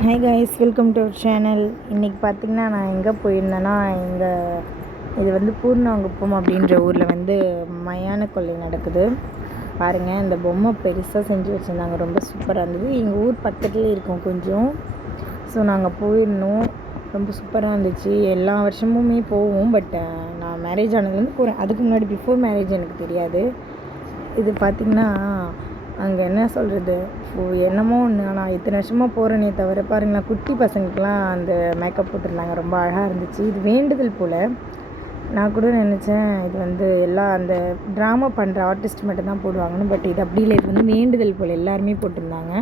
Hi guys, welcome to our channel. இன்றைக்கி பார்த்திங்கன்னா நான் எங்கே போயிருந்தேன்னா, இது வந்து பூர்ணாங்குப்பம் அப்படின்ற ஊரில் வந்து மயான கொள்ளை நடக்குது. பாருங்கள், இந்த பொம்மை பெருசாக செஞ்சு வச்சுருந்தாங்க, ரொம்ப சூப்பராக இருந்தது. எங்கள் ஊர் பக்கத்துலேயே இருக்கும் கொஞ்சம். ஸோ நாங்கள் போயிருந்தோம், ரொம்ப சூப்பராக இருந்துச்சு. எல்லா வருஷமுமே போவோம், பட் நான் மேரேஜ் ஆனதுலேருந்து போகிறேன். அதுக்கு முன்னாடி பிஃபோர் மேரேஜ் எனக்கு தெரியாது. இது பார்த்திங்கன்னா அங்கே என்ன சொல்கிறது, என்னமோ ஒன்று. ஆனால் இத்தனை வருஷமாக போகிறேனே தவிர பாருங்களேன், குட்டி பசங்களுக்கெலாம் அந்த மேக்கப் போட்டிருந்தாங்க, ரொம்ப அழகாக இருந்துச்சு. இது வேண்டுதல் போல். நான் கூட நினச்சேன் இது வந்து எல்லாம் அந்த ட்ராமா பண்ணுற ஆர்டிஸ்ட் மட்டும்தான் போடுவாங்கன்னு. பட் இது அப்படி இல்லை, இது வந்து வேண்டுதல் போல் எல்லாருமே போட்டிருந்தாங்க.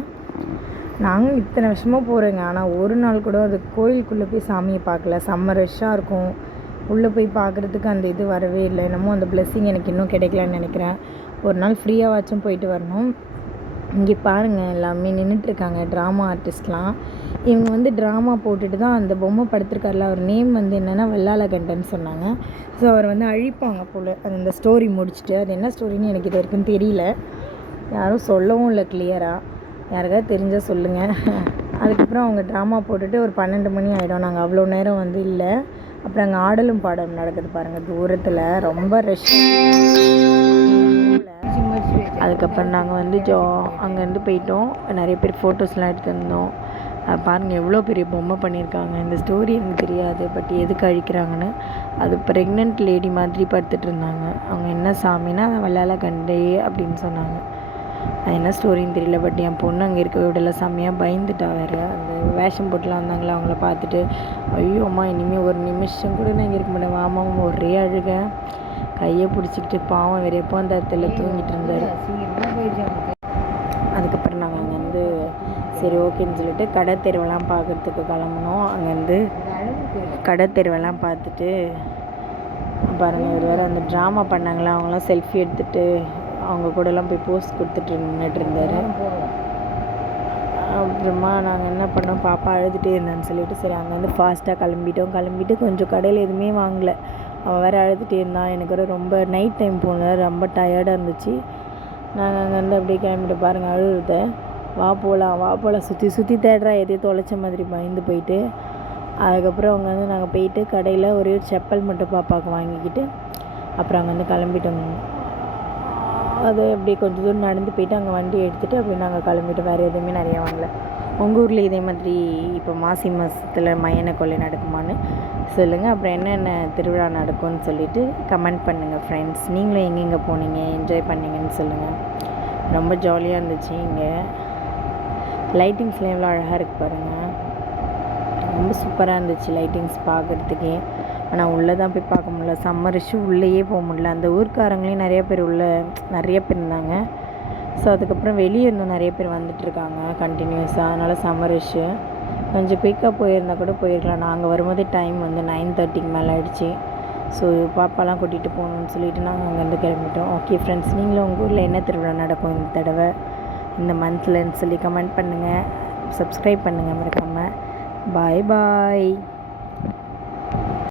நாங்கள் இத்தனை வருஷமாக போகிறேங்க, ஆனால் ஒரு நாள் கூட அது கோயிலுக்குள்ளே போய் சாமியை பார்க்கல. செம்ம ரஷ்ஷாக இருக்கும், உள்ளே போய் பார்க்குறதுக்கு அந்த இது வரவே இல்லை. என்னமோ அந்த பிளெஸ்ஸிங் எனக்கு இன்னும் கிடைக்கலன்னு நினைக்கிறேன். ஒரு நாள் ஃப்ரீயாகவாச்சும் போயிட்டு வரணும். இங்கே பாருங்கள், எல்லாமே நின்றுட்டுருக்காங்க ட்ராமா ஆர்டிஸ்ட்லாம். இவங்க வந்து ட்ராமா போட்டுட்டு தான் அந்த பொம்மை படுத்திருக்காருல, அவர் நேம் வந்து என்னென்னா வெள்ளாளகண்டன்னு சொன்னாங்க. ஸோ அவர் வந்து அழிப்பாங்க போல் அது இந்த ஸ்டோரி முடிச்சுட்டு. அது என்ன ஸ்டோரின்னு எனக்கு இது வரைக்கும் தெரியல, யாரும் சொல்லவும் இல்லை கிளியராக. யாருக்காவது தெரிஞ்சால் சொல்லுங்கள். அதுக்கப்புறம் அவங்க ட்ராமா போட்டுட்டு ஒரு 12 மணி ஆகிடும். நாங்கள் அவ்வளோ நேரம் வந்து இல்லை. அப்புறம் அங்கே ஆடலும் பாடலும் நடக்குது பாருங்கள், தூரத்தில் ரொம்ப ரஷ். அதுக்கப்புறம் நாங்கள் வந்து அங்கேருந்து போயிட்டோம். நிறைய பேர் ஃபோட்டோஸ்லாம் எடுத்துருந்தோம். பாருங்கள் எவ்வளோ பெரிய பொம்மை பண்ணியிருக்காங்க. இந்த ஸ்டோரி எனக்கு தெரியாது, பட் எதுக்கு அழிக்கிறாங்கன்னு. அது ப்ரெக்னென்ட் லேடி மாதிரி படுத்துட்டு இருந்தாங்க. அவங்க என்ன சாமின்னா வெள்ளாளகண்டே அப்படின்னு சொன்னாங்க. அது என்ன ஸ்டோரின்னு தெரியல, பட் என் பொண்ணு அங்கே இருக்க விடலாம், செம்மையாக பயந்துட்டா வேறு. அந்த வேஷம் போட்டுலாம் வந்தாங்களா, அவங்கள பார்த்துட்டு ஐயோ அம்மா இனிமேல் ஒரு நிமிஷம் கூட நான் இங்கே இருக்க மாட்டேன் வாமாவும் ஒரே அழுக. கையை பிடிச்சிக்கிட்டு பாவம் வேறு எப்போ அந்த இடத்துல தூங்கிட்டு இருந்தார். அதுக்கப்புறம் நாங்கள் அங்கேருந்து சரி ஓகேன்னு சொல்லிட்டு கடை தெருவெல்லாம் பார்க்குறதுக்கு கிளம்புனோம். அங்கேருந்து கடை தெருவெல்லாம் பார்த்துட்டு பாருங்கள், இவர் வேறு அந்த ட்ராமா பண்ணாங்களா, அவங்களாம் செல்ஃபி எடுத்துகிட்டு அவங்க கூடலாம் போய் போஸ்ட் கொடுத்துட்டு நின்றுட்டு இருந்தார். அப்புறமா நாங்கள் என்ன பண்ணோம், பாப்பா அழுதுகிட்டே இருந்தான்னு சொல்லிட்டு சரி அங்கேருந்து ஃபாஸ்ட்டாக கிளம்பிட்டு கொஞ்சம் கடையில் எதுவுமே வாங்கலை. அவன் வேறு அழுதுகிட்டே இருந்தான். எனக்கு வேறு ரொம்ப நைட் டைம் போனது, ரொம்ப டயர்டாக இருந்துச்சு. நாங்கள் அங்கேருந்து அப்படியே கிளம்பிட்டு பாருங்கள் அழுகுறத. வா போகலாம் சுற்றி தேடுறா, எதையும் தொலைச்ச மாதிரி பயந்து போயிட்டு. அதுக்கப்புறம் அவங்க வந்து நாங்கள் போயிட்டு கடையில் ஒரே ஒரு செப்பல் மட்டும் பாப்பாவுக்கு வாங்கிக்கிட்டு அப்புறம் அங்கேருந்து கிளம்பிட்டோம். அது அப்படி கொஞ்சம் தூரம் நடந்து போயிட்டு அங்கே வண்டி எடுத்துகிட்டு அப்படி நாங்கள் கிளம்பிட்டோம். வேறு எதுவுமே நிறையா வாங்கலை. உங்கள் ஊரில் இதே மாதிரி இப்போ மாசி மாதத்தில் மயான கொள்ளை நடக்குமான்னு சொல்லுங்கள். அப்புறம் என்னென்ன திருவிழா நடக்கும்னு சொல்லிவிட்டு கமெண்ட் பண்ணுங்கள் ஃப்ரெண்ட்ஸ். நீங்களும் எங்கெங்கே போனீங்க, என்ஜாய் பண்ணிங்கன்னு சொல்லுங்கள். ரொம்ப ஜாலியாக இருந்துச்சு. இங்கே லைட்டிங்ஸ்லாம் எவ்வளோ அழகாக இருக்குது பாருங்கள், ரொம்ப சூப்பராக இருந்துச்சு லைட்டிங்ஸ் பார்க்குறதுக்கே. ஆனால் உள்ளே தான் போய் பார்க்க முடியல, சம்மர் இஷ்யூ உள்ளேயே போக முடியல. அந்த ஊர்க்காரங்களையும் நிறைய பேர் இருந்தாங்க. ஸோ அதுக்கப்புறம் வெளியே இருந்தும் நிறைய பேர் வந்துட்டுருக்காங்க கண்டினியூஸாக. அதனால் சம்மர் இஷ்யூ கொஞ்சம் குயிக்காக போயிருந்தால் கூட போயிருக்கலாம். நாங்கள் வரும்போதே டைம் வந்து 9:30க்கு மேலே ஆகிடுச்சி. ஸோ பாப்பாலாம் கூட்டிகிட்டு போகணுன்னு சொல்லிவிட்டு நாங்கள் அங்கேருந்து கிளம்பிட்டோம். ஓகே ஃப்ரெண்ட்ஸ், நீங்களும் உங்கள் ஊரில் என்ன திருவிழா நடக்கும் இந்த தடவை இந்த மந்த்லன்னு சொல்லி கமெண்ட் பண்ணுங்கள், சப்ஸ்கிரைப் பண்ணுங்கள் மறக்காமல். பாய்.